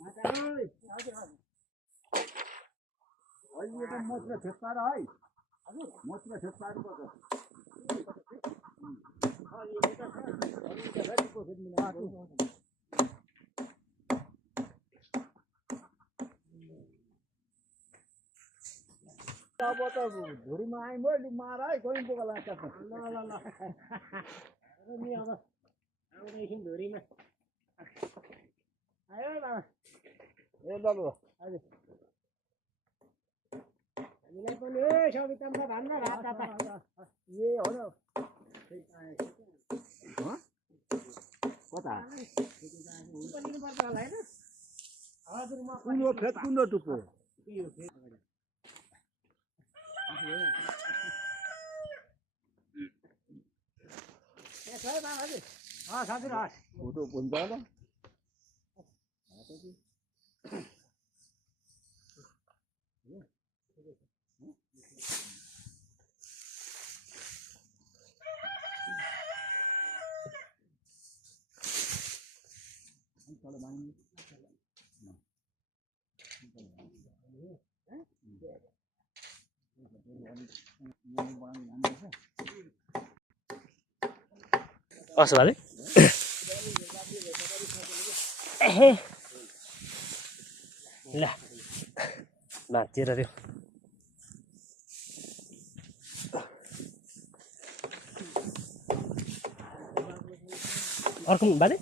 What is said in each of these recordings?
अहिले त मोचमा छेप्पाएर है मोचमा छेप्पाएर पर्छ अब त धुरीमा आइम मार है कोही बोका लाग्छ ल ल ल नि अब आउँदैछौँ धुरीमा आयो बाबा ए ल ल हजुर हामीलाई पनि ए सवितामा भन्न राता त ए हो न कता पनि पर्छ होला हैन हजुर म कुन हो फेद कुन हो टुप्पो के हो फेद ए सही बाबा हजुर हजुर फोटो हुन्छ होला कसो भाले ल माथि र अर्को बाले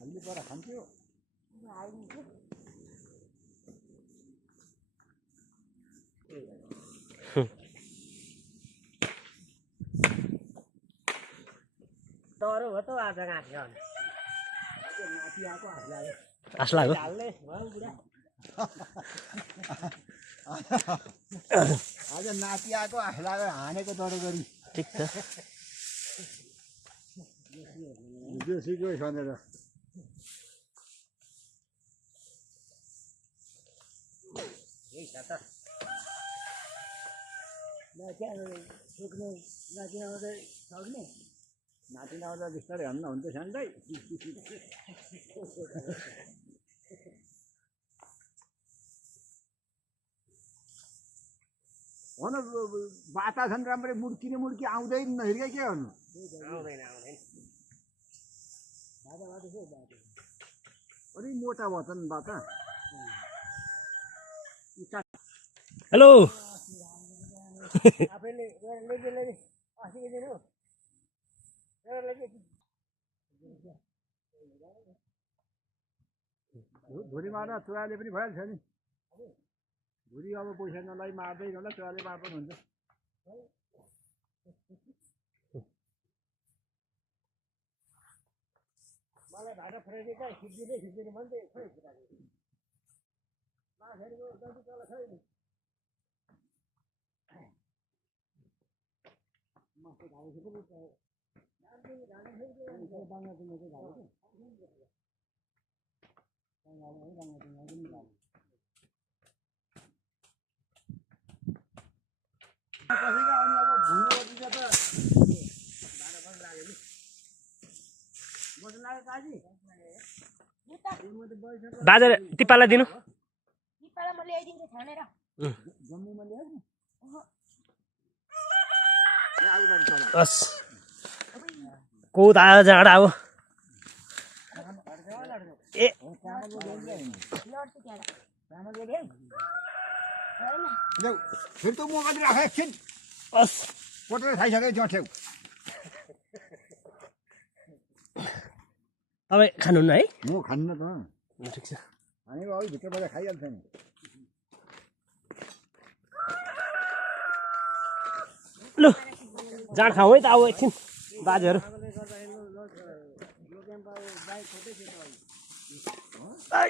हल्ली पर खान्थ्यो तर हो त आज गाँठी हो नाति आएको हामीलाई आस लाग्यो हाल्ने भयो बुढा आज नाति आएको आफूलाई हानेको डढो गरी ठिक छ देशीको भनेर नाति नआउँदा बिस्तारै हान्न हुन्छ सान्दै भन बाटा छन् राम्रै मुड्की आउँदैन नहेरिया के गर्नु आउँदैन अलिक मोटा भयो त नि बाटा हेलो आफैले लैजाने अस्ति दिनु धुरीबाट चुवाले पनि भइहाल्छ नि धुरी अब पैसा नलाई मार्दैन होला चुवाले मार्नु हुन्छ मलाई भाडा फ्रेन्डले चाहिँ खिच्दिने भन्दै खोइ माछाहरूको जति तल छैन मासु घालेको पनि कसैका अनि अब भुइँवरतिर त बस्नु लाग्यो काजी बाजा टिप्पालाई दिनु टिप्पालाई म ल्याइदिन्छु छानेर जम्मूमा ल्याऊ हस् कौत आयो जाँडा अब ए ल्याऊ फेरि त म कति राखेँ एकछिन हस् कोटेर खाइसकेँ त्यो छेउ तपाईँ खानुहुन्न है म खान्न त ठिक छ हामी अब भित्रबाट खाइहाल्छ नि लु जाँड खाउँ है त अब एकछिन बाजेहरू गर्दाखेरि बाइक छोटै थियो त आई।